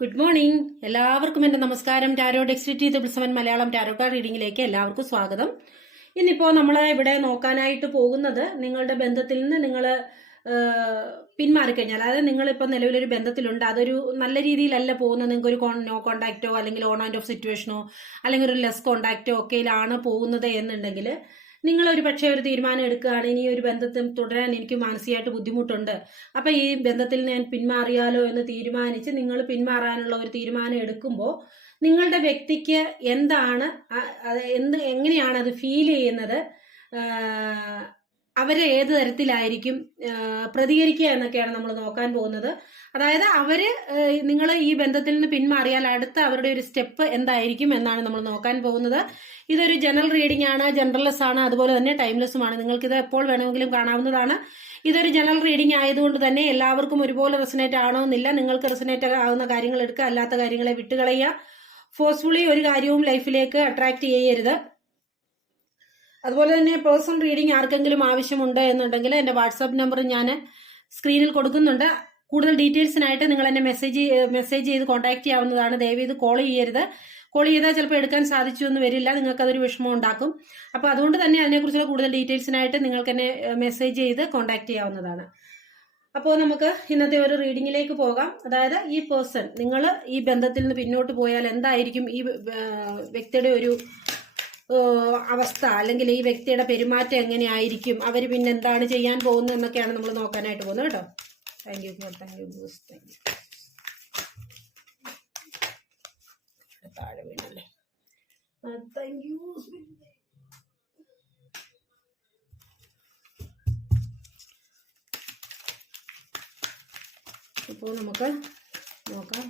Good morning എല്ലാവർക്കും എന്റെ നമസ്കാരം. ടാരോ ഡെക്സിറ്റി സെവൻ മലയാളം ടാരോ കാർ റീഡിംഗിലേക്ക് എല്ലാവർക്കും സ്വാഗതം. ഇന്നിപ്പോൾ നമ്മൾ ഇവിടെ നോക്കാനായിട്ട് പോകുന്നത് നിങ്ങളുടെ ബന്ധത്തിൽ നിന്ന് നിങ്ങൾ പിന്മാറിക്കഴിഞ്ഞാൽ അതായത് നിങ്ങളിപ്പോൾ നിലവിലൊരു ബന്ധത്തിലുണ്ട്. അതൊരു നല്ല രീതിയിലല്ല പോകുന്നത്. നിങ്ങൾക്ക് ഒരു നോ കോണ്ടാക്റ്റോ അല്ലെങ്കിൽ ഓൺ ആൻഡ് ഓഫ് സിറ്റുവേഷനോ അല്ലെങ്കിൽ ഒരു ലെസ് കോണ്ടാക്റ്റോ ഒക്കെയിലാണ് പോകുന്നത് എന്നുണ്ടെങ്കിൽ നിങ്ങൾ ഒരു പക്ഷേ ഒരു തീരുമാനം എടുക്കുകയാണ്. ഇനി ഒരു ബന്ധത്തിൽ തുടരാൻ എനിക്ക് മാനസികമായിട്ട് ബുദ്ധിമുട്ടുണ്ട്. അപ്പൊ ഈ ബന്ധത്തിൽ ഞാൻ പിന്മാറിയാലോ എന്ന് തീരുമാനിച്ച് നിങ്ങൾ പിന്മാറാനുള്ള ഒരു തീരുമാനം എടുക്കുമ്പോൾ നിങ്ങളുടെ വ്യക്തിക്ക് എന്താണ് എന്ത് എങ്ങനെയാണ് അത് ഫീൽ ചെയ്യുന്നത്? അവർ ഏത് തരത്തിലായിരിക്കും പ്രതികരിക്കുക എന്നൊക്കെയാണ് നമ്മൾ നോക്കാൻ പോകുന്നത്. അതായത് അവർ നിങ്ങൾ ഈ ബന്ധത്തിൽ നിന്ന് പിന്മാറിയാൽ അടുത്ത അവരുടെ ഒരു സ്റ്റെപ്പ് എന്തായിരിക്കും എന്നാണ് നമ്മൾ നോക്കാൻ പോകുന്നത്. ഇതൊരു ജനറൽ റീഡിംഗ് ആണ് ജനറൽലെസ് ആണ് അതുപോലെ തന്നെ ടൈംലെസ്സുമാണ് നിങ്ങൾക്കിത് എപ്പോൾ വേണമെങ്കിലും കാണാവുന്നതാണ്. ഇതൊരു ജനറൽ റീഡിംഗ് ആയതുകൊണ്ട് തന്നെ എല്ലാവർക്കും ഒരുപോലെ റെസനേറ്റ് ആണോന്നില്ല നിങ്ങൾക്ക് റെസനേറ്റ് ആകുന്ന കാര്യങ്ങൾ എടുക്കുക അല്ലാത്ത കാര്യങ്ങളെ വിട്ടുകളയുക. ഫോഴ്സ്ഫുള്ളി ഒരു കാര്യവും ലൈഫിലേക്ക് അട്രാക്ട് ചെയ്യരുത്. അതുപോലെ തന്നെ പേഴ്സണൽ റീഡിംഗ് ആർക്കെങ്കിലും ആവശ്യമുണ്ട് എന്നുണ്ടെങ്കിൽ എന്റെ വാട്സാപ്പ് നമ്പർ ഞാൻ സ്ക്രീനിൽ കൊടുക്കുന്നുണ്ട്. കൂടുതൽ ഡീറ്റെയിൽസിനായിട്ട് നിങ്ങൾ എന്നെ മെസ്സേജ് മെസ്സേജ് ചെയ്ത് കോൺടാക്ട് ചെയ്യാവുന്നതാണ്. ദയവ് ഇത് കോൾ ചെയ്യരുത്. കോൾ ചെയ്താൽ ചിലപ്പോൾ എടുക്കാൻ സാധിച്ചു എന്ന് വരില്ല. നിങ്ങൾക്ക് അതൊരു വിഷമം ഉണ്ടാക്കും. അപ്പോൾ അതുകൊണ്ട് തന്നെ അതിനെക്കുറിച്ചുള്ള കൂടുതൽ ഡീറ്റെയിൽസിനായിട്ട് നിങ്ങൾക്ക് എന്നെ മെസ്സേജ് ചെയ്ത് കോൺടാക്ട് ചെയ്യാവുന്നതാണ്. അപ്പോൾ നമുക്ക് ഇന്നത്തെ ഒരു റീഡിങ്ങിലേക്ക് പോകാം. അതായത് ഈ പേഴ്സൺ നിങ്ങൾ ഈ ബന്ധത്തിൽ നിന്ന് പിന്നോട്ട് പോയാൽ എന്തായിരിക്കും ഈ വ്യക്തിയുടെ ഒരു അവസ്ഥ അല്ലെങ്കിൽ ഈ വ്യക്തിയുടെ പെരുമാറ്റം എങ്ങനെയായിരിക്കും? അവർ പിന്നെ എന്താണ് ചെയ്യാൻ പോകുന്നത് എന്നൊക്കെയാണ് നമ്മൾ നോക്കാനായിട്ട് പോകുന്നത് കേട്ടോ. Thank you thank you thank you താഴെ വീണല്ലേ? താങ്ക് യു ഇപ്പോൾ നമുക്ക് നോക്കാം.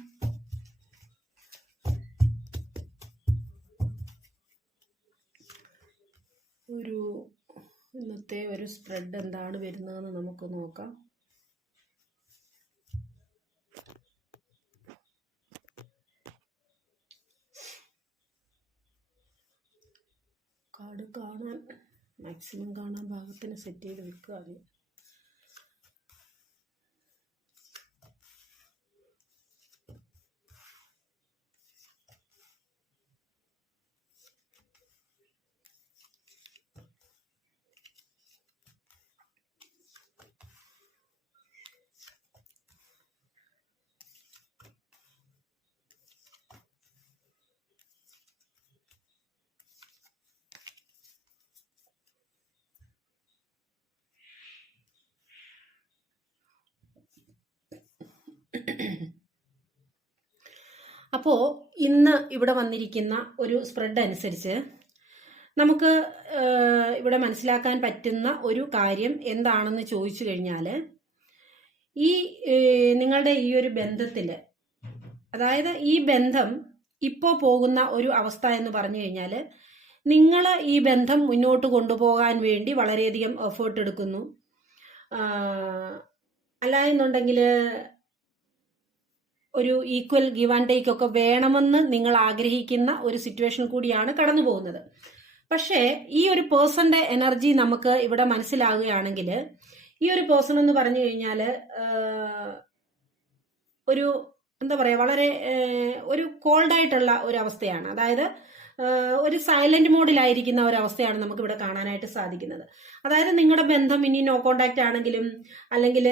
ഇന്നത്തെ ഒരു സ്പ്രെഡ് എന്താണ് വരുന്നതെന്ന് നമുക്ക് നോക്കാം. കാട് കാണാൻ മാക്സിമം കാണാൻ ഭാഗത്തിന് സെറ്റ് ചെയ്ത് വെക്കുകയാണ് അപ്പോൾ ഇന്ന് ഇവിടെ വന്നിരിക്കുന്ന ഒരു സ്പ്രെഡ് അനുസരിച്ച് നമുക്ക് ഇവിടെ മനസ്സിലാക്കാൻ പറ്റുന്ന ഒരു കാര്യം എന്താണെന്ന് ചോദിച്ചു കഴിഞ്ഞാൽ ഈ നിങ്ങളുടെ ഈ ഒരു ബന്ധത്തിൽ അതായത് ഈ ബന്ധം ഇപ്പോൾ പോകുന്ന ഒരു അവസ്ഥ എന്ന് പറഞ്ഞു കഴിഞ്ഞാൽ നിങ്ങൾ ഈ ബന്ധം മുന്നോട്ട് കൊണ്ടുപോകാൻ വേണ്ടി വളരെയധികം എഫേർട്ട് എടുക്കുന്നു. അല്ല എന്നുണ്ടെങ്കിൽ ഒരു ഈക്വൽ ഗിവ് ആൻഡ് ടേക്ക് ഒക്കെ വേണമെന്ന് നിങ്ങൾ ആഗ്രഹിക്കുന്ന ഒരു സിറ്റുവേഷൻ കൂടിയാണ് കടന്നു പോകുന്നത്. പക്ഷേ ഈ ഒരു പേഴ്സന്റെ എനർജി നമുക്ക് ഇവിടെ മനസ്സിലാകുകയാണെങ്കിൽ ഈ ഒരു പേഴ്സൺ എന്ന് പറഞ്ഞു കഴിഞ്ഞാൽ ഒരു എന്താ പറയുക വളരെ ഒരു കോൾഡായിട്ടുള്ള ഒരു അവസ്ഥയാണ്. അതായത് ഒരു സൈലന്റ് മോഡിലായിരിക്കുന്ന ഒരവസ്ഥയാണ് നമുക്ക് ഇവിടെ കാണാനായിട്ട് സാധിക്കുന്നത്. അതായത് നിങ്ങളുടെ ബന്ധം ഇനി നോ കോണ്ടാക്ട് ആണെങ്കിലും അല്ലെങ്കിൽ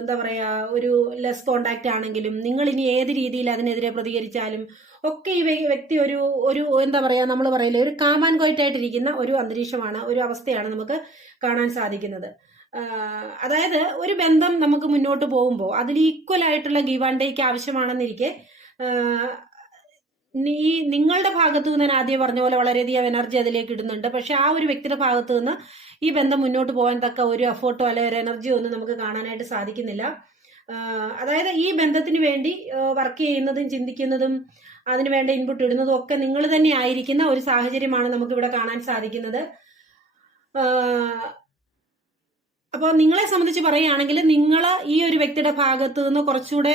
എന്താ പറയുക ഒരു ലെസ് കോണ്ടാക്ട് ആണെങ്കിലും നിങ്ങൾ ഇനി ഏത് രീതിയിൽ അതിനെതിരെ പ്രതികരിച്ചാലും ഒക്കെ ഈ വ്യക്തി ഒരു ഒരു എന്താ പറയുക നമ്മൾ പറയില്ലേ ഒരു കാമാൻ കോയിട്ടായിട്ടിരിക്കുന്ന ഒരു അന്തരീക്ഷമാണ് ഒരു അവസ്ഥയാണ് നമുക്ക് കാണാൻ സാധിക്കുന്നത്. അതായത് ഒരു ബന്ധം നമുക്ക് മുന്നോട്ട് പോകുമ്പോൾ അതിൽ ഈക്വൽ ആയിട്ടുള്ള ഗീവ് ആവശ്യമാണെന്നിരിക്കെ നീ നിങ്ങളുടെ ഭാഗത്തു നിന്ന് ഞാൻ ആദ്യം പറഞ്ഞ പോലെ വളരെയധികം എനർജി അതിലേക്ക് ഇടുന്നുണ്ട്. പക്ഷെ ആ ഒരു വ്യക്തിയുടെ ഭാഗത്തു നിന്ന് ഈ ബന്ധം മുന്നോട്ട് പോകാൻ തക്ക ഒരു എഫോർട്ടോ അല്ലെ ഒരു എനർജിയോ ഒന്നും നമുക്ക് കാണാനായിട്ട് സാധിക്കുന്നില്ല. അതായത് ഈ ബന്ധത്തിന് വേണ്ടി വർക്ക് ചെയ്യുന്നതും ചിന്തിക്കുന്നതും അതിന് വേണ്ട ഇൻപുട്ട് ഇടുന്നതും ഒക്കെ നിങ്ങൾ തന്നെ ആയിരിക്കുന്ന ഒരു സാഹചര്യമാണ് നമുക്ക് ഇവിടെ കാണാൻ സാധിക്കുന്നത്. അപ്പോൾ നിങ്ങളെ സംബന്ധിച്ച് പറയുകയാണെങ്കിൽ നിങ്ങൾ ഈ ഒരു വ്യക്തിയുടെ ഭാഗത്തു നിന്ന് കുറച്ചുകൂടെ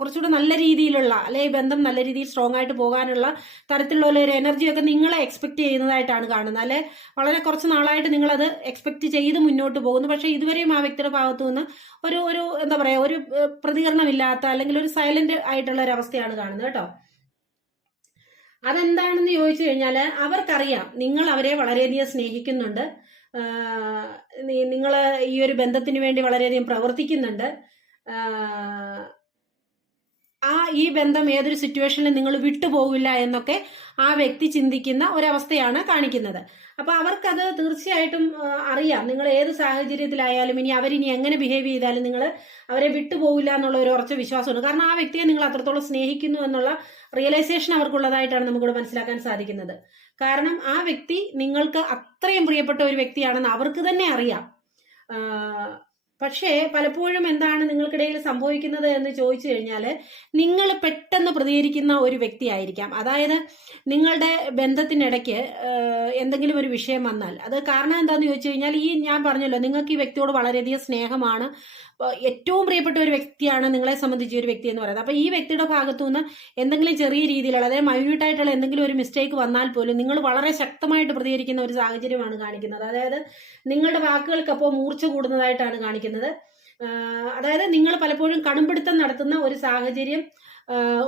കുറച്ചുകൂടെ നല്ല രീതിയിലുള്ള അല്ലെ ബന്ധം നല്ല രീതിയിൽ സ്ട്രോങ് ആയിട്ട് പോകാനുള്ള തരത്തിലുള്ള ഒരു എനർജിയൊക്കെ നിങ്ങളെ എക്സ്പെക്ട് ചെയ്യുന്നതായിട്ടാണ് കാണുന്നത് അല്ലെ? വളരെ കുറച്ച് നാളായിട്ട് നിങ്ങളത് എക്സ്പെക്ട് ചെയ്ത് മുന്നോട്ട് പോകുന്നു. പക്ഷേ ഇതുവരെയും ആ വ്യക്തിയുടെ ഭാഗത്തു നിന്ന് ഒരു ഒരു എന്താ പറയുക ഒരു പ്രതികരണമില്ലാത്ത അല്ലെങ്കിൽ ഒരു സൈലന്റ് ആയിട്ടുള്ള ഒരു അവസ്ഥയാണ് കാണുന്നത് കേട്ടോ. അതെന്താണെന്ന് ചോദിച്ചു കഴിഞ്ഞാൽ അവർക്കറിയാം നിങ്ങൾ അവരെ വളരെയധികം സ്നേഹിക്കുന്നുണ്ട്. നിങ്ങൾ ഈ ഒരു ബന്ധത്തിന് വേണ്ടി വളരെയധികം പ്രവർത്തിക്കുന്നുണ്ട്. ആ ഈ ബന്ധം ഏതൊരു സിറ്റുവേഷനിൽ നിങ്ങൾ വിട്ടുപോകില്ല എന്നൊക്കെ ആ വ്യക്തി ചിന്തിക്കുന്ന ഒരവസ്ഥയാണ് കാണിക്കുന്നത്. അപ്പൊ അവർക്കത് തീർച്ചയായിട്ടും അറിയാം. നിങ്ങൾ ഏത് സാഹചര്യത്തിലായാലും ഇനി അവരിനി എങ്ങനെ ബിഹേവ് ചെയ്താലും നിങ്ങൾ അവരെ വിട്ടുപോകില്ല എന്നുള്ള ഒരു ഉറച്ച വിശ്വാസമുണ്ട്. കാരണം ആ വ്യക്തിയെ നിങ്ങൾ അത്രത്തോളം സ്നേഹിക്കുന്നു എന്നുള്ള റിയലൈസേഷൻ അവർക്കുള്ളതായിട്ടാണ് നമുക്കിവിടെ മനസ്സിലാക്കാൻ സാധിക്കുന്നത്. കാരണം ആ വ്യക്തി നിങ്ങൾക്ക് അത്രയും പ്രിയപ്പെട്ട ഒരു വ്യക്തിയാണെന്ന് അവർക്ക് തന്നെ അറിയാം. പക്ഷേ പലപ്പോഴും എന്താണ് നിങ്ങൾക്കിടയിൽ സംഭവിക്കുന്നത് എന്ന് ചോദിച്ചു കഴിഞ്ഞാൽ നിങ്ങൾ പെട്ടെന്ന് പ്രതികരിക്കുന്ന ഒരു വ്യക്തിയായിരിക്കാം അതായത് നിങ്ങളുടെ ബന്ധത്തിനിടയ്ക്ക് എന്തെങ്കിലും ഒരു വിഷയം വന്നാൽ. അത് കാരണം എന്താണെന്ന് ചോദിച്ചു കഴിഞ്ഞാൽ ഈ ഞാൻ പറഞ്ഞല്ലോ നിങ്ങൾക്ക് ഈ വ്യക്തിയോട് വളരെയധികം സ്നേഹമാണ്. ഏറ്റവും പ്രിയപ്പെട്ട ഒരു വ്യക്തിയാണ് നിങ്ങളെ സംബന്ധിച്ച ഒരു വ്യക്തി എന്ന് പറയുന്നത്. അപ്പൊ ഈ വ്യക്തിയുടെ ഭാഗത്തു നിന്ന് എന്തെങ്കിലും ചെറിയ രീതിയിലുള്ള അതായത് മൈന്യൂട്ടായിട്ടുള്ള എന്തെങ്കിലും ഒരു മിസ്റ്റേക്ക് വന്നാൽ പോലും നിങ്ങൾ വളരെ ശക്തമായിട്ട് പ്രതികരിക്കുന്ന ഒരു സാഹചര്യമാണ് കാണിക്കുന്നത്. അതായത് നിങ്ങളുടെ വാക്കുകൾക്ക് അപ്പോൾ മൂർച്ച കൂടുന്നതായിട്ടാണ് കാണിക്കുന്നത്. അതായത് നിങ്ങൾ പലപ്പോഴും കടുംപിടുത്തം നടത്തുന്ന ഒരു സാഹചര്യം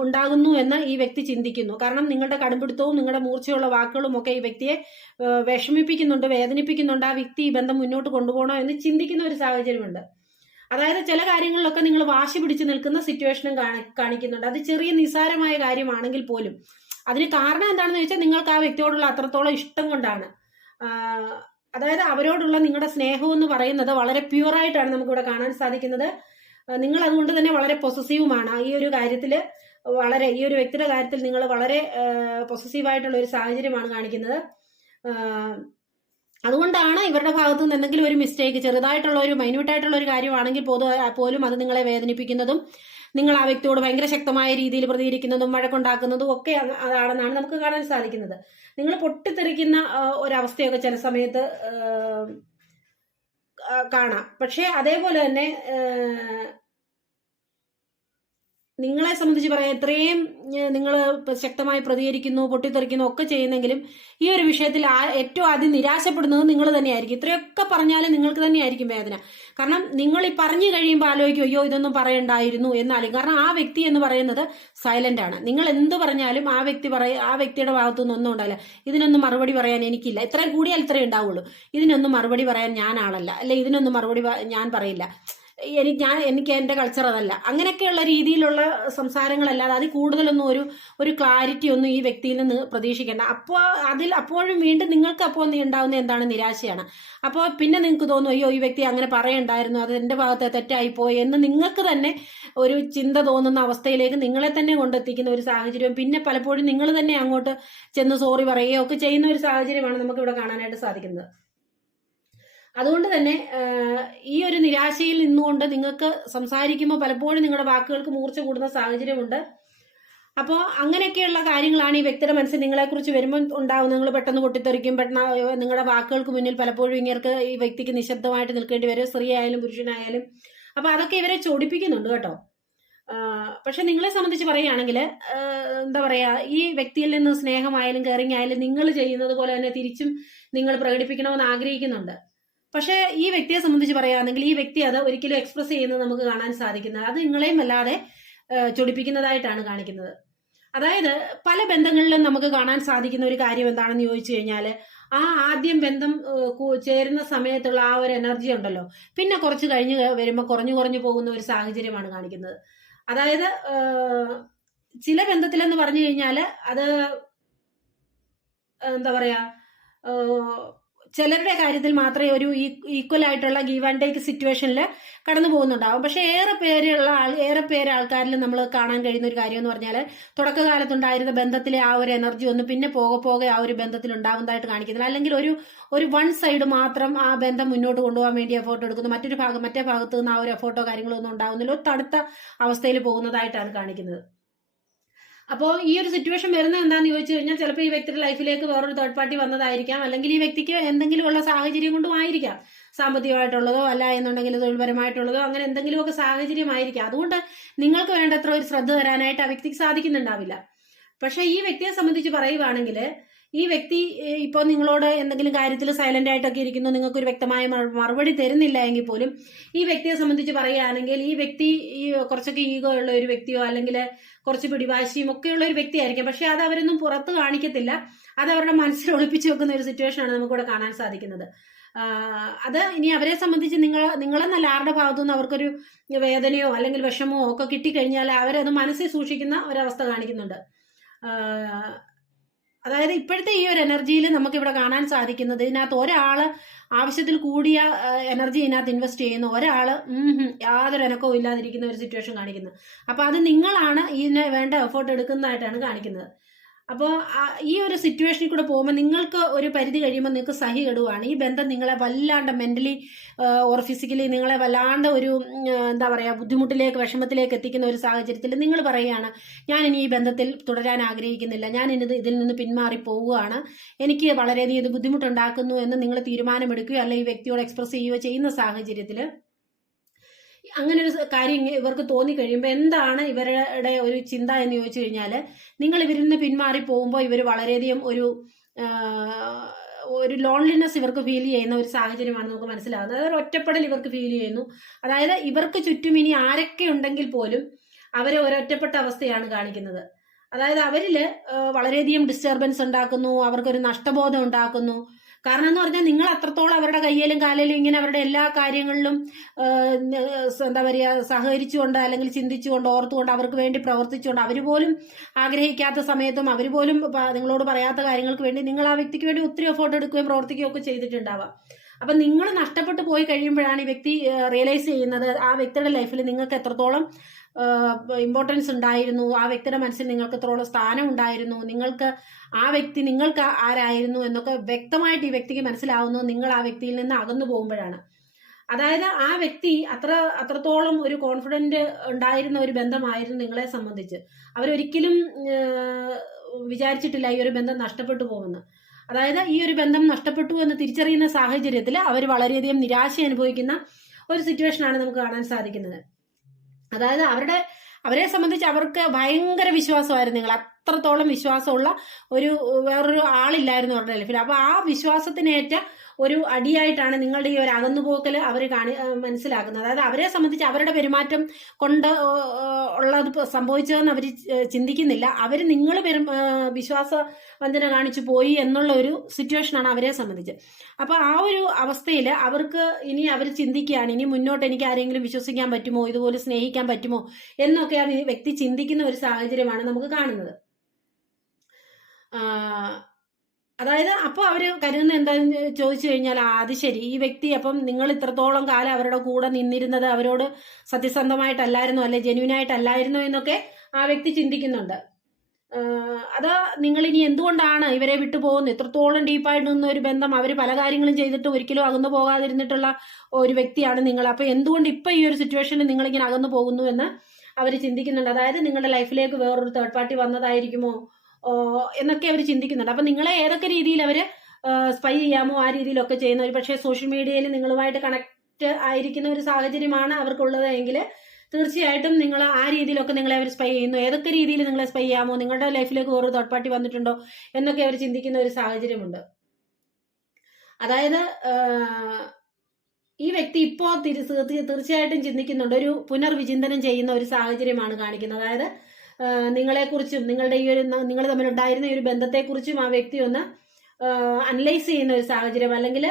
ഉണ്ടാകുന്നു എന്ന് ഈ വ്യക്തി ചിന്തിക്കുന്നു. കാരണം നിങ്ങളുടെ കടുംപിടുത്തവും നിങ്ങളുടെ മൂർച്ചയുള്ള വാക്കുകളും ഒക്കെ ഈ വ്യക്തിയെ വിഷമിപ്പിക്കുന്നുണ്ട് വേദനിപ്പിക്കുന്നുണ്ട്. ആ വ്യക്തി ഈ ബന്ധം മുന്നോട്ട് കൊണ്ടുപോകണോ എന്ന് ചിന്തിക്കുന്ന ഒരു സാഹചര്യമുണ്ട്. അതായത് ചില കാര്യങ്ങളിലൊക്കെ നിങ്ങൾ വാശി പിടിച്ച് നിൽക്കുന്ന സിറ്റുവേഷനും കാണി കാണിക്കുന്നുണ്ട്. അത് ചെറിയ നിസാരമായ കാര്യമാണെങ്കിൽ പോലും. അതിന് കാരണം എന്താണെന്ന് വെച്ചാൽ നിങ്ങൾക്ക് ആ വ്യക്തിയോടുള്ള അത്രത്തോളം ഇഷ്ടം കൊണ്ടാണ്. അതായത് അവരോടുള്ള നിങ്ങളുടെ സ്നേഹം എന്ന് പറയുന്നത് വളരെ പ്യുവറായിട്ടാണ് നമുക്കിവിടെ കാണാൻ സാധിക്കുന്നത്. നിങ്ങൾ അതുകൊണ്ട് തന്നെ വളരെ പൊസസീവുമാണ് ഈ ഒരു കാര്യത്തിൽ വളരെ ഈ ഒരു വ്യക്തിയുടെ കാര്യത്തിൽ നിങ്ങൾ വളരെ പൊസസീവായിട്ടുള്ള ഒരു സാഹചര്യമാണ് കാണിക്കുന്നത്. അതുകൊണ്ടാണ് ഇവരുടെ ഭാഗത്തു നിന്ന് എന്തെങ്കിലും ഒരു മിസ്റ്റേക്ക് ചെറുതായിട്ടുള്ള ഒരു മൈന്യൂട്ടായിട്ടുള്ള ഒരു കാര്യമാണെങ്കിൽ പോലും അത് നിങ്ങളെ വേദനിപ്പിക്കുന്നതും നിങ്ങൾ ആ വ്യക്തിയോട് ഭയങ്കര ശക്തമായ രീതിയിൽ പ്രതികരിക്കുന്നതും വഴക്കുണ്ടാക്കുന്നതും ഒക്കെ അത് അതാണെന്നാണ് നമുക്ക് കാണാൻ സാധിക്കുന്നത്. നിങ്ങൾ പൊട്ടിത്തെറിക്കുന്ന ഒരവസ്ഥയൊക്കെ ചില സമയത്ത് കാണാം. പക്ഷേ അതേപോലെ തന്നെ നിങ്ങളെ സംബന്ധിച്ച് പറയാം ഇത്രയും നിങ്ങൾ ശക്തമായി പ്രതികരിക്കുന്നു പൊട്ടിത്തെറിക്കുന്നു ഒക്കെ ചെയ്യുന്നെങ്കിലും ഈ ഒരു വിഷയത്തിൽ ഏറ്റവും ആദ്യം നിരാശപ്പെടുന്നത് നിങ്ങൾ തന്നെയായിരിക്കും. ഇത്രയൊക്കെ പറഞ്ഞാലും നിങ്ങൾക്ക് തന്നെയായിരിക്കും വേദന. കാരണം നിങ്ങൾ ഈ പറഞ്ഞു കഴിയുമ്പോൾ ആലോചിക്കും അയ്യോ ഇതൊന്നും പറയണ്ടായിരുന്നു എന്നാലും. കാരണം ആ വ്യക്തി എന്ന് പറയുന്നത് സൈലന്റ് ആണ്. നിങ്ങൾ എന്ത് പറഞ്ഞാലും ആ വ്യക്തി പറയ ആ വ്യക്തിയുടെ ഭാഗത്തുനിന്ന് ഒന്നും ഉണ്ടാവില്ല. ഇതിനൊന്നും മറുപടി പറയാൻ എനിക്കില്ല. ഇത്രയും കൂടിയാൽ ഇത്രയും ഉണ്ടാവുള്ളൂ. ഇതിനൊന്നും മറുപടി പറയാൻ ഞാൻ ആളല്ല. അല്ലെ ഇതിനൊന്നും മറുപടി ഞാൻ പറയില്ല. എനിക്ക് ഞാൻ എനിക്ക് എന്റെ കൾച്ചർ അതല്ല. അങ്ങനെയൊക്കെയുള്ള രീതിയിലുള്ള സംസാരങ്ങളല്ലാതെ അതിൽ കൂടുതലൊന്നും ഒരു ഒരു ക്ലാരിറ്റി ഒന്നും ഈ വ്യക്തിയിൽ നിന്ന് പ്രതീക്ഷിക്കേണ്ട. അപ്പോൾ അതിൽ അപ്പോഴും വീണ്ടും നിങ്ങൾക്ക് അപ്പോൾ ഉണ്ടാവുന്ന എന്താണ്? നിരാശയാണ്. അപ്പോൾ പിന്നെ നിങ്ങൾക്ക് തോന്നും അയ്യോ ഈ വ്യക്തി അങ്ങനെ പറയണ്ടായിരുന്നു. അത് എന്റെ ഭാഗത്ത് തെറ്റായിപ്പോയി എന്ന് നിങ്ങൾക്ക് തന്നെ ഒരു ചിന്ത തോന്നുന്ന അവസ്ഥയിലേക്ക് നിങ്ങളെ തന്നെ കൊണ്ടെത്തിക്കുന്ന ഒരു സാഹചര്യം. പിന്നെ പലപ്പോഴും നിങ്ങൾ തന്നെ അങ്ങോട്ട് ചെന്ന് സോറി പറയുകയോ ഒക്കെ ചെയ്യുന്ന ഒരു സാഹചര്യമാണ് നമുക്ക് ഇവിടെ കാണാനായിട്ട് സാധിക്കുന്നത്. അതുകൊണ്ട് തന്നെ ഈ ഒരു നിരാശയിൽ നിന്നുകൊണ്ട് നിങ്ങൾക്ക് സംസാരിക്കുമ്പോൾ പലപ്പോഴും നിങ്ങളുടെ വാക്കുകൾക്ക് മൂർച്ച കൂടുന്ന സാഹചര്യമുണ്ട്. അപ്പോൾ അങ്ങനെയൊക്കെയുള്ള കാര്യങ്ങളാണ് ഈ വ്യക്തിയുടെ മനസ്സിൽ നിങ്ങളെക്കുറിച്ച് വരുമ്പോൾ ഉണ്ടാവും നിങ്ങൾ പെട്ടെന്ന് പൊട്ടിത്തെറിക്കും പെട്ടെന്ന് നിങ്ങളുടെ വാക്കുകൾക്ക് മുന്നിൽ പലപ്പോഴും ഇങ്ങനെ ഈ വ്യക്തിക്ക് നിശബ്ദമായിട്ട് നിൽക്കേണ്ടി വരും. സ്ത്രീ ആയാലും പുരുഷനായാലും. അപ്പോൾ അതൊക്കെ ഇവരെ ചൊടിപ്പിക്കുന്നുണ്ട് കേട്ടോ. പക്ഷെ നിങ്ങളെ സംബന്ധിച്ച് പറയുകയാണെങ്കിൽ എന്താ പറയുക ഈ വ്യക്തിയിൽ നിന്ന് സ്നേഹമായാലും കെയറിങ് ആയാലും നിങ്ങൾ ചെയ്യുന്നത് പോലെ തന്നെ തിരിച്ചും നിങ്ങൾ പ്രകടിപ്പിക്കണമെന്ന് ആഗ്രഹിക്കുന്നുണ്ട്. പക്ഷേ ഈ വ്യക്തിയെ സംബന്ധിച്ച് പറയുകയാണെങ്കിൽ ഈ വ്യക്തി അത് ഒരിക്കലും എക്സ്പ്രസ് ചെയ്യുന്നത് നമുക്ക് കാണാൻ സാധിക്കുന്നത് അത് നിങ്ങളെയും വല്ലാതെ ചൊടിപ്പിക്കുന്നതായിട്ടാണ് കാണിക്കുന്നത്. അതായത് പല ബന്ധങ്ങളിലും നമുക്ക് കാണാൻ സാധിക്കുന്ന ഒരു കാര്യം എന്താണെന്ന് ചോദിച്ചു കഴിഞ്ഞാൽ ആ ആദ്യം ബന്ധം ചേരുന്ന സമയത്തുള്ള ആ ഒരു എനർജി ഉണ്ടല്ലോ. പിന്നെ കുറച്ച് കഴിഞ്ഞ് വരുമ്പോൾ കുറഞ്ഞു കുറഞ്ഞു പോകുന്ന ഒരു സാഹചര്യമാണ് കാണിക്കുന്നത്. അതായത് ചില ബന്ധത്തിലെന്ന് പറഞ്ഞു കഴിഞ്ഞാൽ അത് എന്താ പറയാ ഏഹ്, ചിലരുടെ കാര്യത്തിൽ മാത്രമേ ഒരു ഈക്വൽ ആയിട്ടുള്ള ഗീവ് ആൻഡ് ടേക്ക് സിറ്റുവേഷനിൽ കടന്നു പോകുന്നുണ്ടാവും. പക്ഷെ ഏറെ പേരുള്ള ആൾ ഏറെ പേര് ആൾക്കാരിൽ നമ്മൾ കാണാൻ കഴിയുന്ന ഒരു കാര്യം എന്ന് പറഞ്ഞാൽ തുടക്കകാലത്തുണ്ടായിരുന്ന ബന്ധത്തിലെ ആ ഒരു എനർജി ഒന്ന് പിന്നെ പോകെ പോകെ ആ ഒരു ബന്ധത്തിൽ ഉണ്ടാവുന്നതായിട്ട് കാണിക്കുന്നില്ല. അല്ലെങ്കിൽ ഒരു ഒരു വൺ സൈഡ് മാത്രം ആ ബന്ധം മുന്നോട്ട് കൊണ്ടുപോകാൻ വേണ്ടി എഫോർട്ട് എടുക്കുന്നു. മറ്റൊരു ഭാഗം മറ്റേ ഭാഗത്ത് നിന്ന് ആ ഒരു എഫോർട്ടോ കാര്യങ്ങളോ ഒന്നും ഉണ്ടാവുന്നില്ല. ഒരു തടുത്ത അവസ്ഥയിൽ പോകുന്നതായിട്ടാണ് കാണിക്കുന്നത്. അപ്പോൾ ഈ ഒരു സിറ്റുവേഷൻ വരുന്നത് എന്താണെന്ന് ചോദിച്ചു കഴിഞ്ഞാൽ ചിലപ്പോൾ ഈ വ്യക്തിയുടെ ലൈഫിലേക്ക് വേറൊരു തേർഡ് പാർട്ടി വന്നതായിരിക്കാം. അല്ലെങ്കിൽ ഈ വ്യക്തിക്ക് എന്തെങ്കിലുമുള്ള സാഹചര്യം കൊണ്ടും ആയിരിക്കാം. സാമ്പത്തികമായിട്ടുള്ളതോ അല്ല എന്നുണ്ടെങ്കിൽ തൊഴിൽപരമായിട്ടുള്ളതോ അങ്ങനെ എന്തെങ്കിലുമൊക്കെ സാഹചര്യമായിരിക്കാം. അതുകൊണ്ട് നിങ്ങൾക്ക് വേണ്ടത്ര ഒരു ശ്രദ്ധ തരാനായിട്ട് ആ വ്യക്തിക്ക് സാധിക്കുന്നുണ്ടാവില്ല. പക്ഷെ ഈ വ്യക്തിയെ സംബന്ധിച്ച് പറയുവാണെങ്കിൽ ഈ വ്യക്തി ഇപ്പോൾ നിങ്ങളോട് എന്തെങ്കിലും കാര്യത്തിൽ സൈലന്റ് ആയിട്ടൊക്കെ ഇരിക്കുന്നു നിങ്ങൾക്ക് ഒരു വ്യക്തമായ മറുപടി തരുന്നില്ല എങ്കിൽ പോലും ഈ വ്യക്തിയെ സംബന്ധിച്ച് പറയുകയാണെങ്കിൽ ഈ വ്യക്തി ഈ കുറച്ചൊക്കെ ഈഗോ ഉള്ള ഒരു വ്യക്തിയോ അല്ലെങ്കിൽ കുറച്ച് പിടിവാശിയും ഒക്കെയുള്ള ഒരു വ്യക്തിയായിരിക്കും. പക്ഷെ അത് അവരൊന്നും പുറത്ത് കാണിക്കത്തില്ല. അത് അവരുടെ മനസ്സിൽ ഒളിപ്പിച്ചു വെക്കുന്ന ഒരു സിറ്റുവേഷൻ ആണ് നമുക്കിവിടെ കാണാൻ സാധിക്കുന്നത്. അത് ഇനി അവരെ സംബന്ധിച്ച് നിങ്ങൾ നിങ്ങളെന്നല്ല ആരുടെ ഭാഗത്തുനിന്ന് അവർക്കൊരു വേദനയോ അല്ലെങ്കിൽ വിഷമോ ഒക്കെ കിട്ടിക്കഴിഞ്ഞാൽ അവരത് മനസ്സിൽ സൂക്ഷിക്കുന്ന ഒരവസ്ഥ കാണിക്കുന്നുണ്ട്. അതായത് ഇപ്പോഴത്തെ ഈ ഒരു എനർജിയിൽ നമുക്ക് ഇവിടെ കാണാൻ സാധിക്കുന്നത് ഇതിനകത്ത് ഒരാൾ ആവശ്യത്തിൽ കൂടിയ എനർജി ഇതിനകത്ത് ഇൻവെസ്റ്റ് ചെയ്യുന്ന. ഒരാൾ യാതൊരു അനക്കവും ഇല്ലാതിരിക്കുന്ന ഒരു സിറ്റുവേഷൻ കാണിക്കുന്നത് അപ്പൊ അത് നിങ്ങളാണ് ഇതിന് വേണ്ട എഫേർട്ട് എടുക്കുന്നതായിട്ടാണ് കാണിക്കുന്നത്. അപ്പോൾ ഈ ഒരു സിറ്റുവേഷനിൽ കൂടെ പോകുമ്പോൾ നിങ്ങൾക്ക് ഒരു പരിധി കഴിയുമ്പോൾ നിങ്ങൾക്ക് സഹി കെടുവാണ്. ഈ ബന്ധം നിങ്ങളെ വല്ലാണ്ട് മെന്റലി ഓർ ഫിസിക്കലി നിങ്ങളെ വല്ലാണ്ട് ഒരു എന്താ പറയുക ബുദ്ധിമുട്ടിലേക്ക് വിഷമത്തിലേക്ക് എത്തിക്കുന്ന ഒരു സാഹചര്യത്തിൽ നിങ്ങൾ പറയുകയാണ് ഞാൻ ഇനി ഈ ബന്ധത്തിൽ തുടരാൻ ആഗ്രഹിക്കുന്നില്ല. ഞാൻ ഇനി ഇതിൽ നിന്ന് പിന്മാറി പോവുകയാണ്. എനിക്ക് വളരെയധികം ഇത് ബുദ്ധിമുട്ടുണ്ടാക്കുന്നു എന്ന് നിങ്ങൾ തീരുമാനമെടുക്കുകയോ അല്ലെങ്കിൽ ഈ വ്യക്തിയോട് എക്സ്പ്രസ് ചെയ്യുകയോ ചെയ്യുന്ന സാഹചര്യത്തിൽ അങ്ങനെ ഒരു കാര്യം ഇവർക്ക് തോന്നി കഴിയുമ്പോൾ എന്താണ് ഇവരുടെ ഒരു ചിന്ത എന്ന് ചോദിച്ചു കഴിഞ്ഞാൽ നിങ്ങൾ ഇവരിൽ നിന്ന് പിന്മാറി പോകുമ്പോൾ ഇവർ വളരെയധികം ഒരു ഒരു ലോൺലിനെസ് ഇവർക്ക് ഫീൽ ചെയ്യുന്ന ഒരു സാഹചര്യമാണ് നമുക്ക് മനസ്സിലാകുന്നത് അതായത് ഒറ്റപ്പെടൽ ഇവർക്ക് ഫീൽ ചെയ്യുന്നു. അതായത് ഇവർക്ക് ചുറ്റും ഇനി ആരൊക്കെ ഉണ്ടെങ്കിൽ പോലും അവരെ ഒരൊറ്റപ്പെട്ട അവസ്ഥയാണ് കാണിക്കുന്നത്. അതായത് അവരിൽ വളരെയധികം ഡിസ്റ്റർബൻസ് ഉണ്ടാക്കുന്നു അവർക്കൊരു നഷ്ടബോധം ഉണ്ടാക്കുന്നു. കാരണം എന്ന് പറഞ്ഞാൽ നിങ്ങൾ അത്രത്തോളം അവരുടെ കയ്യിലും കാലിലും ഇങ്ങനെ അവരുടെ എല്ലാ കാര്യങ്ങളിലും എന്താ പറയുക സഹകരിച്ചുകൊണ്ട് അല്ലെങ്കിൽ ചിന്തിച്ചുകൊണ്ട് ഓർത്തുകൊണ്ട് അവർക്ക് വേണ്ടി പ്രവർത്തിച്ചുകൊണ്ട് അവർ പോലും ആഗ്രഹിക്കാത്ത സമയത്തും അവർ പോലും നിങ്ങളോട് പറയാത്ത കാര്യങ്ങൾക്ക് വേണ്ടി നിങ്ങൾ ആ വ്യക്തിക്ക് വേണ്ടി ഒത്തിരി എഫോർട്ട് എടുക്കുകയും പ്രവർത്തിക്കുകയും ഒക്കെ ചെയ്തിട്ടുണ്ടാവാം. അപ്പൊ നിങ്ങൾ നഷ്ടപ്പെട്ടു പോയി കഴിയുമ്പോഴാണ് ഈ വ്യക്തി റിയലൈസ് ചെയ്യുന്നത് ആ വ്യക്തിയുടെ ലൈഫിൽ നിങ്ങൾക്ക് എത്രത്തോളം ഇമ്പോർട്ടൻസ് ഉണ്ടായിരുന്നു. ആ വ്യക്തിയുടെ മനസ്സിൽ നിങ്ങൾക്ക് എത്രത്തോളം സ്ഥാനം ഉണ്ടായിരുന്നു. നിങ്ങൾക്ക് ആ വ്യക്തി നിങ്ങൾക്ക് ആരായിരുന്നു എന്നൊക്കെ വ്യക്തമായിട്ട് ഈ വ്യക്തിക്ക് മനസ്സിലാവുന്നു. നിങ്ങൾ ആ വ്യക്തിയിൽ നിന്ന് അകന്നു പോകുമ്പോഴാണ്. അതായത് ആ വ്യക്തി അത്ര അത്രത്തോളം ഒരു കോൺഫിഡന്റ് ഉണ്ടായിരുന്ന ഒരു ബന്ധമായിരുന്നു നിങ്ങളെ സംബന്ധിച്ച്. അവരൊരിക്കലും വിചാരിച്ചിട്ടില്ല ഈ ഒരു ബന്ധം നഷ്ടപ്പെട്ടു പോകുമെന്ന്. അതായത് ഈ ഒരു ബന്ധം നഷ്ടപ്പെട്ടു എന്ന് തിരിച്ചറിയുന്ന സാഹചര്യത്തിൽ അവർ വളരെയധികം നിരാശ അനുഭവിക്കുന്ന ഒരു സിറ്റുവേഷനാണ് നമുക്ക് കാണാൻ സാധിക്കുന്നത്. അതായത് അവരുടെ അവരെ സംബന്ധിച്ച് അവർക്ക് ഭയങ്കര വിശ്വാസമായിരുന്നു നിങ്ങൾ അത്രത്തോളം വിശ്വാസമുള്ള ഒരു വേറൊരു ആളില്ലായിരുന്നു അവരുടെ ലൈഫിൽ അപ്പൊ ആ വിശ്വാസത്തിനേറ്റ ഒരു അടിയായിട്ടാണ് നിങ്ങളുടെ ഈ ഒരു അകന്നുപോക്കൽ അവർ കാണി മനസ്സിലാക്കുന്നത്. അതായത് അവരെ സംബന്ധിച്ച് അവരുടെ പെരുമാറ്റം കൊണ്ട് ഉള്ളത് സംഭവിച്ചതെന്ന് അവർ ചിന്തിക്കുന്നില്ല. അവർ നിങ്ങൾ പെരു വിശ്വാസ വഞ്ചന കാണിച്ചു പോയി എന്നുള്ള ഒരു സിറ്റുവേഷനാണ് അവരെ സംബന്ധിച്ച്. അപ്പോൾ ആ ഒരു അവസ്ഥയിൽ അവർക്ക് ഇനി അവർ ചിന്തിക്കുകയാണ് ഇനി മുന്നോട്ട് എനിക്ക് ആരെങ്കിലും വിശ്വസിക്കാൻ പറ്റുമോ ഇതുപോലെ സ്നേഹിക്കാൻ പറ്റുമോ എന്നൊക്കെ ആ വ്യക്തി ചിന്തിക്കുന്ന ഒരു സാഹചര്യമാണ് നമുക്ക് കാണുന്നത്. അതായത് അപ്പോൾ അവർ കരുതുന്ന എന്താന്ന് ചോദിച്ചു കഴിഞ്ഞാൽ അത് ശരി. ഈ വ്യക്തി അപ്പം നിങ്ങൾ ഇത്രത്തോളം കാലം അവരുടെ കൂടെ നിന്നിരുന്നത് അവരോട് സത്യസന്ധമായിട്ടല്ലായിരുന്നു അല്ലെ ജെന്യൂൻ ആയിട്ടല്ലായിരുന്നു എന്നൊക്കെ ആ വ്യക്തി ചിന്തിക്കുന്നുണ്ട്. അത് നിങ്ങൾ ഇനി എന്തുകൊണ്ടാണ് ഇവരെ വിട്ടു പോകുന്നത്? ഇത്രത്തോളം ഡീപ്പായിട്ട് നിന്ന ഒരു ബന്ധം അവർ പല കാര്യങ്ങളും ചെയ്തിട്ട് ഒരിക്കലും അകന്നു പോകാതിരുന്നിട്ടുള്ള ഒരു വ്യക്തിയാണ് നിങ്ങൾ. അപ്പൊ എന്തുകൊണ്ട് ഇപ്പൊ ഈ ഒരു സിറ്റുവേഷനിൽ നിങ്ങൾ ഇങ്ങനെ അകന്നു പോകുന്നു എന്ന് അവർ ചിന്തിക്കുന്നുണ്ട്. അതായത് നിങ്ങളുടെ ലൈഫിലേക്ക് വേറൊരു തേർഡ് പാർട്ടി വന്നതായിരിക്കുമോ? എന്നൊക്കെ അവർ ചിന്തിക്കുന്നുണ്ട്. അപ്പൊ നിങ്ങളെ ഏതൊക്കെ രീതിയിൽ അവർ സ്പൈ ചെയ്യാമോ ആ രീതിയിലൊക്കെ ചെയ്യുന്ന ഒരു പക്ഷേ സോഷ്യൽ മീഡിയയിൽ നിങ്ങളുമായിട്ട് കണക്ട് ആയിരിക്കുന്ന ഒരു സാഹചര്യമാണ് അവർക്കുള്ളത് എങ്കിൽ തീർച്ചയായിട്ടും നിങ്ങൾ ആ രീതിയിലൊക്കെ നിങ്ങളെ അവർ സ്പൈ ചെയ്യുന്നു. ഏതൊക്കെ രീതിയിൽ നിങ്ങളെ സ്പൈ ചെയ്യാമോ നിങ്ങളുടെ ലൈഫിലേക്ക് വേറൊരു തേർഡ് പാർട്ടി വന്നിട്ടുണ്ടോ എന്നൊക്കെ അവർ ചിന്തിക്കുന്ന ഒരു സാഹചര്യമുണ്ട്. അതായത് ഈ വ്യക്തി ഇപ്പോൾ തീർച്ചയായിട്ടും ചിന്തിക്കുന്നുണ്ട്. ഒരു പുനർവിചിന്തനം ചെയ്യുന്ന ഒരു സാഹചര്യമാണ് കാണിക്കുന്നത്. അതായത് നിങ്ങളെക്കുറിച്ചും നിങ്ങളുടെ ഈ ഒരു നിങ്ങൾ തമ്മിലുണ്ടായിരുന്ന ഈ ഒരു ബന്ധത്തെക്കുറിച്ചും ആ വ്യക്തി ഒന്ന് അനലൈസ് ചെയ്യുന്ന ഒരു സാഹചര്യം അല്ലെങ്കിൽ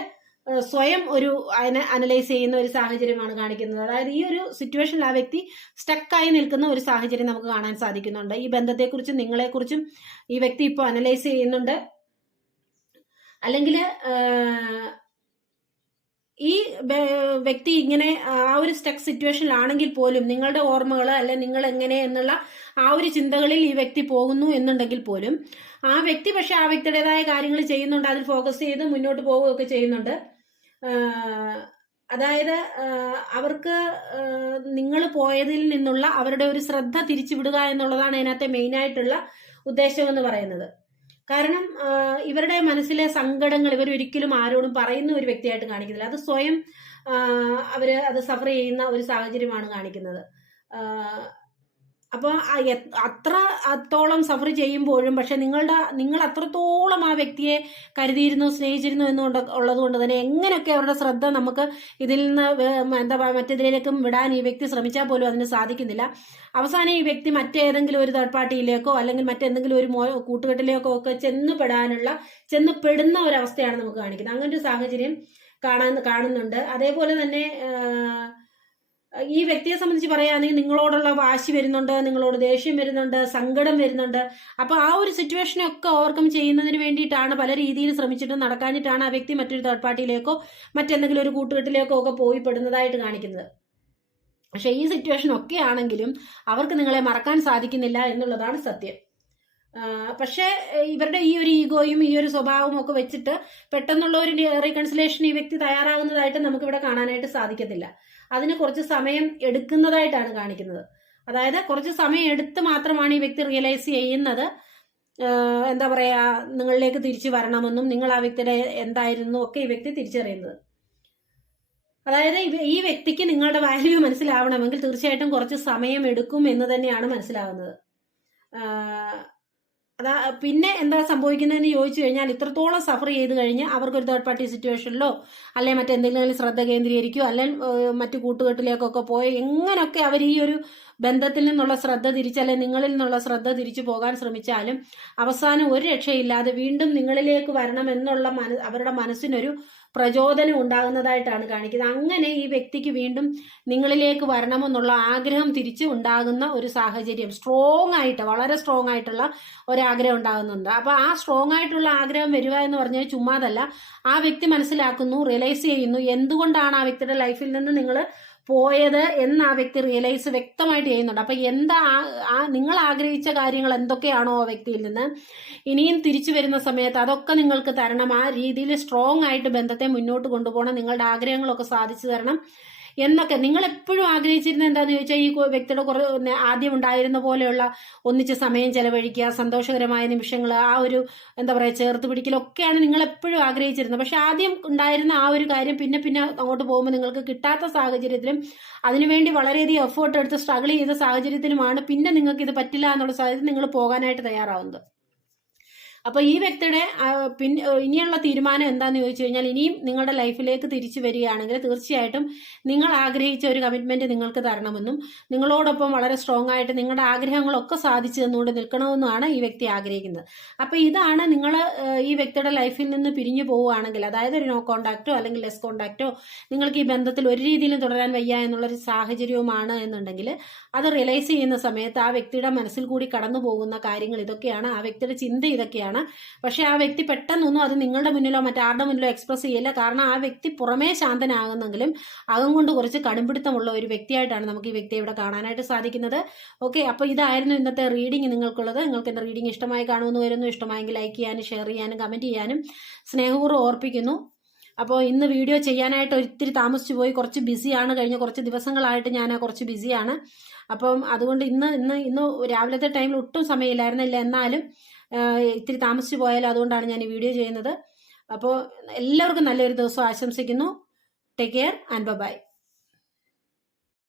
സ്വയം ഒരു അതിനെ അനലൈസ് ചെയ്യുന്ന ഒരു സാഹചര്യമാണ് കാണിക്കുന്നത്. അതായത് ഈ ഒരു സിറ്റുവേഷനിൽ ആ വ്യക്തി സ്റ്റക്കായി നിൽക്കുന്ന ഒരു സാഹചര്യം നമുക്ക് കാണാൻ സാധിക്കുന്നുണ്ട്. ഈ ബന്ധത്തെക്കുറിച്ചും നിങ്ങളെക്കുറിച്ചും ഈ വ്യക്തി ഇപ്പോൾ അനലൈസ് ചെയ്യുന്നുണ്ട്. അല്ലെങ്കിൽ ഈ വ്യക്തി ഇങ്ങനെ ആ ഒരു സ്റ്റക്ക് സിറ്റുവേഷനിലാണെങ്കിൽ പോലും നിങ്ങളുടെ ഓർമ്മകൾ അല്ലെ നിങ്ങൾ എങ്ങനെ എന്നുള്ള ആ ഒരു ചിന്തകളിൽ ഈ വ്യക്തി പോകുന്നു എന്നുണ്ടെങ്കിൽ പോലും ആ വ്യക്തി പക്ഷെ ആ വ്യക്തിയുടേതായ കാര്യങ്ങൾ ചെയ്യുന്നുണ്ട് അതിൽ ഫോക്കസ് ചെയ്ത് മുന്നോട്ട് പോവുകയൊക്കെ ചെയ്യുന്നുണ്ട്. അതായത് അവർക്ക് നിങ്ങൾ പോയതിൽ നിന്നുള്ള അവരുടെ ഒരു ശ്രദ്ധ തിരിച്ചുവിടുക എന്നുള്ളതാണ് അതിനകത്തെ മെയിനായിട്ടുള്ള ഉദ്ദേശം എന്ന് പറയുന്നത്. കാരണം ഇവരുടെ മനസ്സിലെ സങ്കടങ്ങൾ ഇവർ ഒരിക്കലും ആരോടും പറയുന്ന ഒരു വ്യക്തിയായിട്ട് കാണിക്കുന്നില്ല. അത് സ്വയം അവർ അത് സഫർ ചെയ്യുന്ന ഒരു സാഹചര്യമാണ് കാണിക്കുന്നത്. അപ്പോൾ അത്ര അത്തോളം സഫർ ചെയ്യുമ്പോഴും പക്ഷെ നിങ്ങളുടെ നിങ്ങൾ അത്രത്തോളം ആ വ്യക്തിയെ കരുതിയിരുന്നു സ്നേഹിച്ചിരുന്നു എന്നുകൊണ്ട് ഉള്ളത് കൊണ്ട് തന്നെ എങ്ങനെയൊക്കെ അവരുടെ ശ്രദ്ധ നമുക്ക് ഇതിൽ നിന്ന് എന്താ മറ്റെതിലേക്കും വിടാൻ ഈ വ്യക്തി ശ്രമിച്ചാൽ പോലും അതിന് സാധിക്കുന്നില്ല. അവസാനം ഈ വ്യക്തി മറ്റേതെങ്കിലും ഒരു തേർഡ് പാർട്ടിയിലേക്കോ അല്ലെങ്കിൽ മറ്റെന്തെങ്കിലും ഒരു മോ കൂട്ടുകെട്ടിലേക്കോ ഒക്കെ ചെന്ന് പെടാനുള്ള ചെന്ന് പെടുന്ന ഒരവസ്ഥയാണ് നമുക്ക് കാണിക്കുന്നത്. അങ്ങനെ ഒരു സാഹചര്യം കാണാൻ കാണുന്നുണ്ട്. അതേപോലെ തന്നെ ഈ വ്യക്തിയെ സംബന്ധിച്ച് പറയുകയാണെങ്കിൽ നിങ്ങളോടുള്ള വാശി വരുന്നുണ്ട് നിങ്ങളോട് ദേഷ്യം വരുന്നുണ്ട് സങ്കടം വരുന്നുണ്ട്. അപ്പോൾ ആ ഒരു സിറ്റുവേഷനൊക്കെ ഓവർകം ചെയ്യുന്നതിന് വേണ്ടിയിട്ടാണ് പല രീതിയിൽ ശ്രമിച്ചിട്ട് നടക്കാഞ്ഞിട്ടാണ് ആ വ്യക്തി മറ്റൊരു തേർഡ് പാർട്ടിയിലേക്കോ മറ്റെന്തെങ്കിലും ഒരു കൂട്ടുകെട്ടിലേക്കോ ഒക്കെ പോയി പെടുന്നതായിട്ട് കാണിക്കുന്നത്. പക്ഷെ ഈ സിറ്റുവേഷൻ ഒക്കെ ആണെങ്കിലും അവർക്ക് നിങ്ങളെ മറക്കാൻ സാധിക്കുന്നില്ല എന്നുള്ളതാണ് സത്യം. പക്ഷേ ഇവരുടെ ഈ ഒരു ഈഗോയും ഈ ഒരു സ്വഭാവവും ഒക്കെ വെച്ചിട്ട് പെട്ടെന്നുള്ള ഒരു റീകൺസിലേഷൻ ഈ വ്യക്തി തയ്യാറാകുന്നതായിട്ട് നമുക്കിവിടെ കാണാനായിട്ട് സാധിക്കത്തില്ല. അതിന് കുറച്ച് സമയം എടുക്കുന്നതായിട്ടാണ് കാണിക്കുന്നത്. അതായത് കുറച്ച് സമയം എടുത്ത് മാത്രമാണ് ഈ വ്യക്തി റിയലൈസ് ചെയ്യുന്നത്. എന്താ പറയാ നിങ്ങളിലേക്ക് തിരിച്ചു വരണമെന്നും നിങ്ങൾ ആ വ്യക്തിയുടെ എന്തായിരുന്നു ഒക്കെ ഈ വ്യക്തി തിരിച്ചറിയുന്നത്. അതായത് ഈ വ്യക്തിക്ക് നിങ്ങളുടെ വാല്യൂ മനസ്സിലാവണമെങ്കിൽ തീർച്ചയായിട്ടും കുറച്ച് സമയം എടുക്കും എന്ന് തന്നെയാണ് മനസ്സിലാവുന്നത്. അതാ പിന്നെ എന്താ സംഭവിക്കുന്നതെന്ന് ചോദിച്ചു കഴിഞ്ഞാൽ ഇത്രത്തോളം സഫർ ചെയ്ത് കഴിഞ്ഞ് അവർക്കൊരു തേർഡ് പാർട്ടി സിറ്റുവേഷനിലോ അല്ലെങ്കിൽ മറ്റെന്തെങ്കിലും ശ്രദ്ധ കേന്ദ്രീകരിക്കുകയോ അല്ലെങ്കിൽ മറ്റു കൂട്ടുകെട്ടിലേക്കൊക്കെ പോയി എങ്ങനെയൊക്കെ അവർ ഈ ഒരു ബന്ധത്തിൽ നിന്നുള്ള ശ്രദ്ധ തിരിച്ച് അല്ലെങ്കിൽ നിങ്ങളിൽ നിന്നുള്ള ശ്രദ്ധ തിരിച്ചു പോകാൻ ശ്രമിച്ചാലും അവസാനം ഒരു രക്ഷയില്ലാതെ വീണ്ടും നിങ്ങളിലേക്ക് വരണം എന്നുള്ള അവരുടെ മനസ്സിനൊരു പ്രചോദനം ഉണ്ടാകുന്നതായിട്ടാണ് കാണിക്കുന്നത്. അങ്ങനെ ഈ വ്യക്തിക്ക് വീണ്ടും നിങ്ങളിലേക്ക് വരണമെന്നുള്ള ആഗ്രഹം തിരിച്ച് ഉണ്ടാകുന്ന ഒരു സാഹചര്യം സ്ട്രോങ് ആയിട്ട് വളരെ സ്ട്രോങ് ആയിട്ടുള്ള ഒരാഗ്രഹം ഉണ്ടാകുന്നുണ്ട്. അപ്പൊ ആ സ്ട്രോങ് ആയിട്ടുള്ള ആഗ്രഹം വരിക എന്ന് പറഞ്ഞാൽ ചുമ്മാതല്ല. ആ വ്യക്തി മനസ്സിലാക്കുന്നു റിയലൈസ് ചെയ്യുന്നു എന്തുകൊണ്ടാണ് ആ വ്യക്തിയുടെ ലൈഫിൽ നിന്ന് നിങ്ങൾ പോയത് എന്ന് ആ വ്യക്തി റിയലൈസ് വ്യക്തമായിട്ട് ചെയ്യുന്നുണ്ട്. അപ്പൊ എന്താ ആ- നിങ്ങൾ ആഗ്രഹിച്ച കാര്യങ്ങൾ എന്തൊക്കെയാണോ ആ വ്യക്തിയിൽ നിന്ന് ഇനിയും തിരിച്ചു വരുന്ന സമയത്ത് അതൊക്കെ നിങ്ങൾക്ക് തരണം. ആ രീതിയിൽ സ്ട്രോങ് ആയിട്ട് ബന്ധത്തെ മുന്നോട്ട് കൊണ്ടുപോകണം. നിങ്ങളുടെ ആഗ്രഹങ്ങളൊക്കെ സാധിച്ചു തരണം. എന്നൊക്കെ. നിങ്ങൾ എപ്പോഴും ആഗ്രഹിച്ചിരുന്ന എന്താന്ന് ചോദിച്ചാൽ ഈ വ്യക്തിയുടെ കുറെ ആദ്യം ഉണ്ടായിരുന്ന പോലെയുള്ള ഒന്നിച്ച് സമയം ചെലവഴിക്കുക സന്തോഷകരമായ നിമിഷങ്ങൾ ആ ഒരു എന്താ പറയുക ചേർത്ത് പിടിക്കലൊക്കെയാണ് നിങ്ങൾ എപ്പോഴും ആഗ്രഹിച്ചിരുന്നത്. പക്ഷെ ആദ്യം ഉണ്ടായിരുന്ന ആ ഒരു കാര്യം പിന്നെ പിന്നെ അങ്ങോട്ട് പോകുമ്പോൾ നിങ്ങൾക്ക് കിട്ടാത്ത സാഹചര്യത്തിലും അതിനുവേണ്ടി വളരെയധികം എഫേർട്ട് എടുത്ത് സ്ട്രഗിൾ ചെയ്ത സാഹചര്യത്തിലുമാണ് പിന്നെ നിങ്ങൾക്ക് ഇത് പറ്റില്ല എന്നുള്ള സാഹചര്യത്തിൽ നിങ്ങൾ പോകാനായിട്ട് തയ്യാറാവുന്നത്. അപ്പൊ ഈ വ്യക്തിയുടെ പിന്നെ ഇനിയുള്ള തീരുമാനം എന്താണെന്ന് ചോദിച്ചു കഴിഞ്ഞാൽ ഇനിയും നിങ്ങളുടെ ലൈഫിലേക്ക് തിരിച്ചു വരികയാണെങ്കിൽ തീർച്ചയായിട്ടും നിങ്ങൾ ആഗ്രഹിച്ച ഒരു കമ്മിറ്റ്മെന്റ് നിങ്ങൾക്ക് തരണമെന്നും നിങ്ങളോടൊപ്പം വളരെ സ്ട്രോങ് ആയിട്ട് നിങ്ങളുടെ ആഗ്രഹങ്ങളൊക്കെ സാധിച്ചു തന്നുകൊണ്ട് നിൽക്കണമെന്നുമാണ് ഈ വ്യക്തി ആഗ്രഹിക്കുന്നത്. അപ്പൊ ഇതാണ് നിങ്ങൾ ഈ വ്യക്തിയുടെ ലൈഫിൽ നിന്ന് പിരിഞ്ഞു പോവുകയാണെങ്കിൽ അതായത് ഒരു നോ കോണ്ടാക്റ്റോ അല്ലെങ്കിൽ ലെസ് കോണ്ടാക്റ്റോ നിങ്ങൾക്ക് ഈ ബന്ധത്തിൽ ഒരു രീതിയിലും തുടരാൻ വയ്യ എന്നുള്ളൊരു സാഹചര്യവുമാണ് എന്നുണ്ടെങ്കിൽ അത് റിയലൈസ് ചെയ്യുന്ന സമയത്ത് ആ വ്യക്തിയുടെ മനസ്സിൽ കൂടി കടന്നു പോകുന്ന കാര്യങ്ങൾ ഇതൊക്കെയാണ് ആ വ്യക്തിയുടെ ചിന്ത ഇതൊക്കെയാണ് പക്ഷെ ആ വ്യക്തി പെട്ടെന്നൊന്നും അത് നിങ്ങളുടെ മുന്നിലോ മറ്റാരുടെ മുന്നിലോ എക്സ്പ്രസ് ചെയ്യില്ല. കാരണം ആ വ്യക്തി പുറമേ ശാന്തനാകുന്നെങ്കിലും അകം കൊണ്ട് കുറച്ച് കടുംപിടുത്തമുള്ള ഒരു വ്യക്തിയായിട്ടാണ് നമുക്ക് ഈ വ്യക്തിയെ ഇവിടെ കാണാനായിട്ട് സാധിക്കുന്നത്. ഓക്കെ അപ്പോൾ ഇതായിരുന്നു ഇന്നത്തെ റീഡിംഗ് നിങ്ങൾക്കുള്ളത്. നിങ്ങൾക്ക് എന്താ റീഡിംഗ് ഇഷ്ടമായി കാണുമെന്ന് വരുന്നു. ഇഷ്ടമായെങ്കിൽ ലൈക്ക് ചെയ്യാനും ഷെയർ ചെയ്യാനും കമന്റ് ചെയ്യാനും സ്നേഹപൂർവം ഓർപ്പിക്കുന്നു. അപ്പോൾ ഇന്ന് വീഡിയോ ചെയ്യാനായിട്ട് ഒത്തിരി താമസിച്ചു പോയി. കുറച്ച് ബിസിയാണ് കഴിഞ്ഞ കുറച്ച് ദിവസങ്ങളായിട്ട് ഞാൻ കുറച്ച് ബിസിയാണ് അപ്പം അതുകൊണ്ട് ഇന്ന് ഇന്ന് ഇന്ന് രാവിലത്തെ ടൈമിൽ ഒട്ടും സമയമില്ലായിരുന്നില്ല. എന്നാലും ഇത്തിരി താമസിച്ചു പോയാലും അതുകൊണ്ടാണ് ഞാൻ ഈ വീഡിയോ ചെയ്യുന്നത്. അപ്പോൾ എല്ലാവർക്കും നല്ലൊരു ദിവസം ആശംസിക്കുന്നു. Take care and by